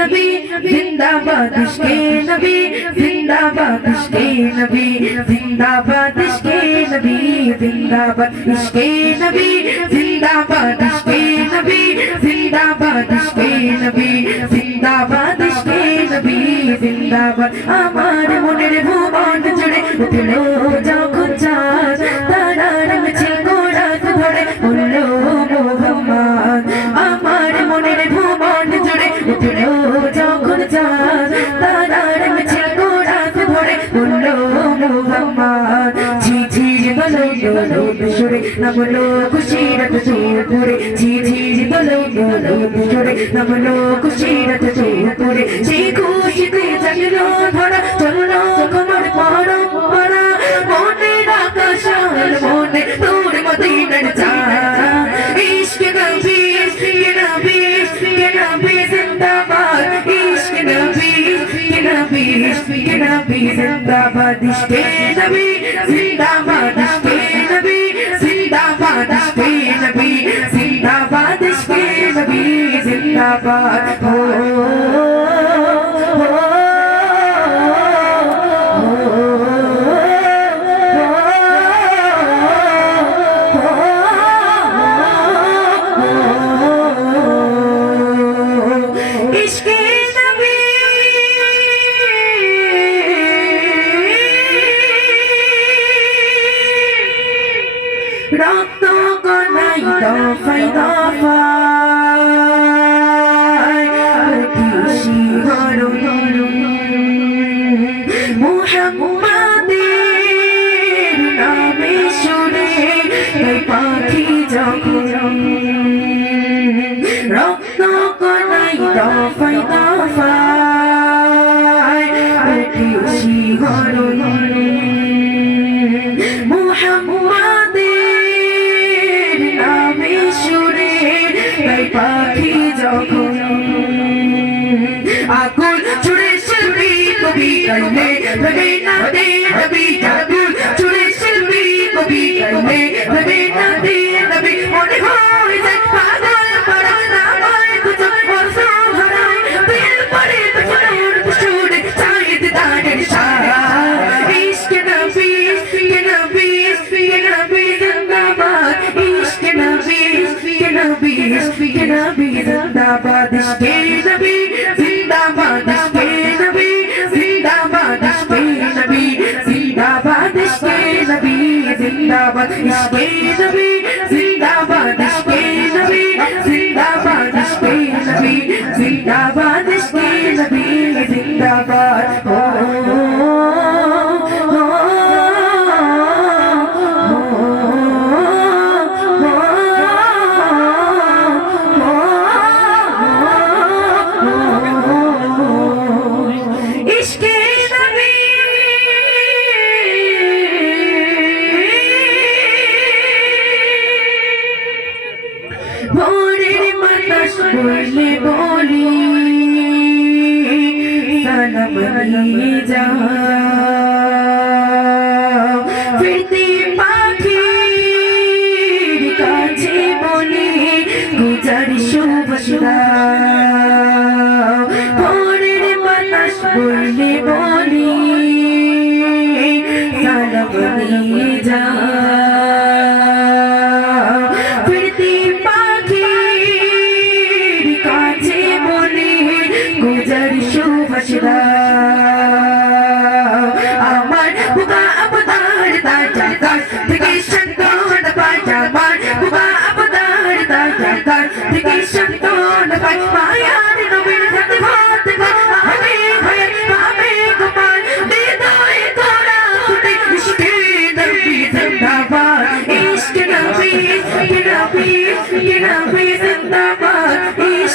नबी जिंदाबाद इश्के नबी जिंदाबाद इश्के नबी जिंदाबाद इश्के नबी जिंदाबाद इश्के नबी जिंदाबाद इश्के नबी जिंदाबाद इश्के नबी जिंदाबाद इश्के नबी जिंदाबाद আমার মনের ভুবন জুড়ে উঠল যা তারার মিছিল কোরাত ধরে উঠল মোহাম্মদ ঝিঝির বলো দোলো সুরে নামলো খুশিরত চোপরে ঝিঝির বলো সুরে ഹസ്ബിയ നബി സിന്ദാബാദ് ഇഷ്കേ നബി സിന്ദാബാദ് ഇഷ്കേ നബി സിന്ദാബാദ് ഇഷ്കേ നബി സിന്ദാബാദ് ഇഷ്കേ നബി സിന്ദാബാദ് ഓ সত্য গনাই দফাই দফায় মুহাম্মাদের নামে শুনে পাখি যখন রক্ত গনাই দফাই দফায় শিহরণ আকুল ছুড়ে শিল্পী কবি কাইলে রবে না দে রবি আকুল ছুড়ে শিল্পী কবি কাইলে রবে না দে রবি। মনে হয় যায় পাগল পড়া নামায় কুছ বর্ষ ভরায় দিল পড়ে তো চলোর সুরে চাইদ দানের সারা। ইশক নবী ইশক নবী ইশক নবী জিন্দাবাদ। ইশক নবী ইশক নবী ইশক নবী জিন্দাবাদ। ইশক নবী जिंदाबाद इश्के नबी ভোরের বাতাস বলে বলি সালাম নিয়ে যাও ফিরতি